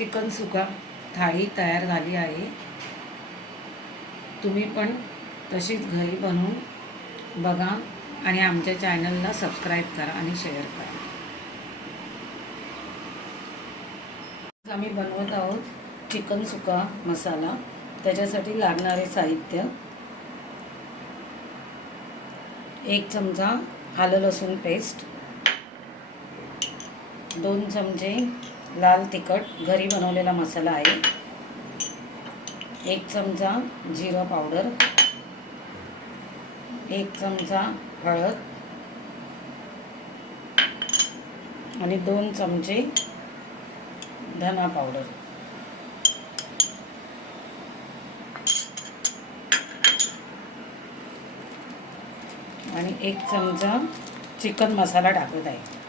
Chicken सुका थाळी तयार झाली आहे. तुम्ही पण तशीच घरी बनवून बघा आणि आमच्या चॅनलला सबस्क्राईब करा आणि शेअर करा. आम्ही बनवत आहोत चिकन सुका मसाला. त्याच्यासाठी लागणारे साहित्य. एक चमचा आलं लसूण पेस्ट दोन चमचे लाल तिखट घरी बनवलेला मसाला आहे. एक चमचा जिरं पावडर. एक चमचा हळद. आणि दोन चमचे धना पावडर. आणि एक चमचा चिकन मसाला टाकत आहे.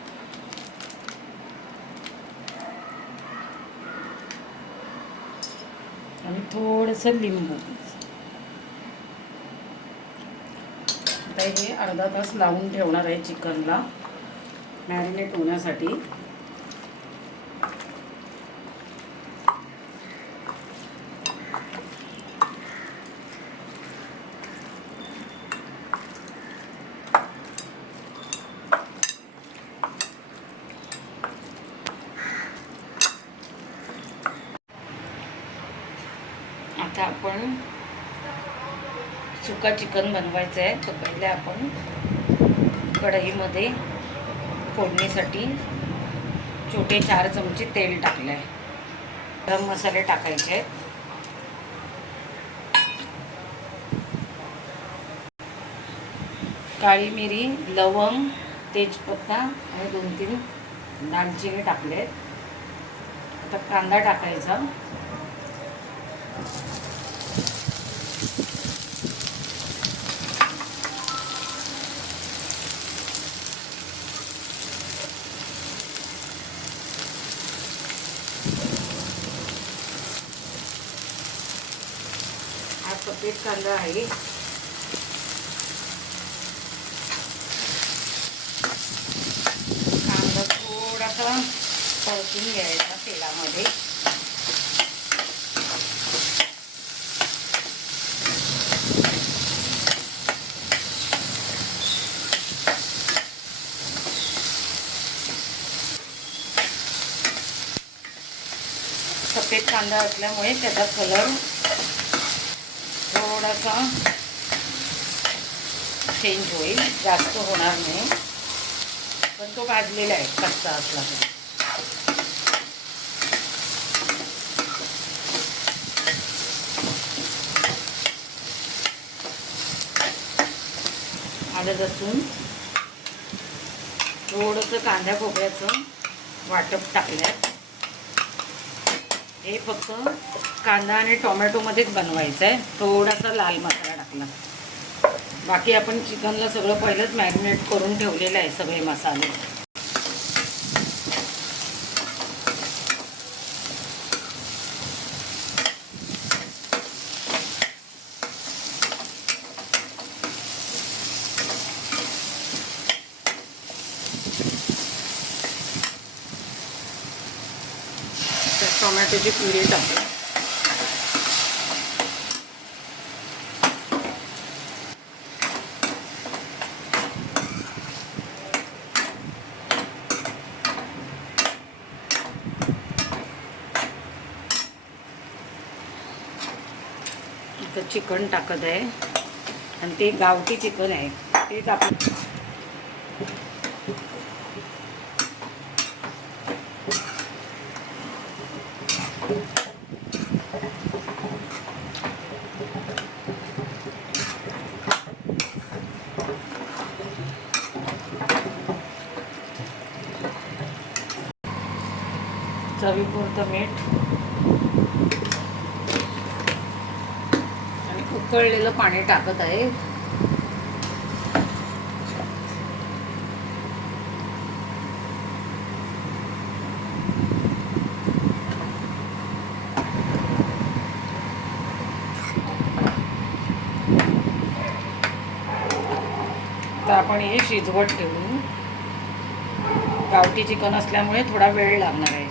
आणि थोडंसं लिंबू. आता हे अर्धा तास लावून ठेवणार आहे चिकनला. मॅरिनेट होण्यासाठी. आता आपण सुका चिकन बनवायचं आहे तर पहिले आपण कढईमध्ये फोडणीसाठी छोटे चार चमचे तेल टाकले आहे गरम मसाले टाकायचे आहेत. काळी मिरी लवंग तेजपत्ता आणि दोन तीन दालचिनी टाकले आहेत आता कांदा टाकायचा. सफेद कांदा आहे. कांदा थोडासा परतून घ्यायचा तेलामध्ये. सफेद कांदा असल्यामुळे त्याचा कलर थोडासा चेंज होईल. जास्त होणार नाही. पण तो भाजलेला आहे कच्चा असला आलं लसूण. थोडंसं कांद्या खोबऱ्याचं वाटप टाकल्यात हे फक्त कांदा आणि टोमॅटोमध्येच बनवायचं आहे. थोडासा लाल मसाला टाकला. बाकी आपण चिकनला सगळं पहिलंच मॅरिनेट करून ठेवलेलं आहे सगळे मसाले. टोमॅटोची प्युरी टाकू. इथं चिकन टाकत आहे. आणि ते गावठी चिकन आहे. तेच आपण चवीपुरतं मीठ. आणि उकळलेलं पाणी टाकत आहे. तर आपण हे शिजवत ठेवू. गावठी चिकन असल्यामुळे थोडा वेळ लागणार आहे.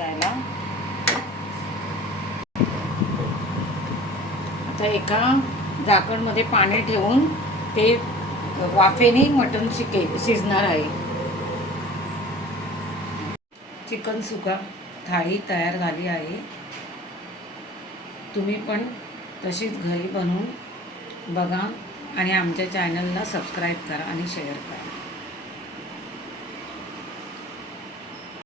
जायला. आता एका झाकणमध्ये पाणी ठेवून ते वाफेने मटण शिके शिजणार आहे. चिकन सुका थाळी तयार झाली आहे. तुम्ही पण तशीच घरी बनवून बघा आणि आमच्या चॅनलला सबस्क्राईब करा आणि शेअर करा.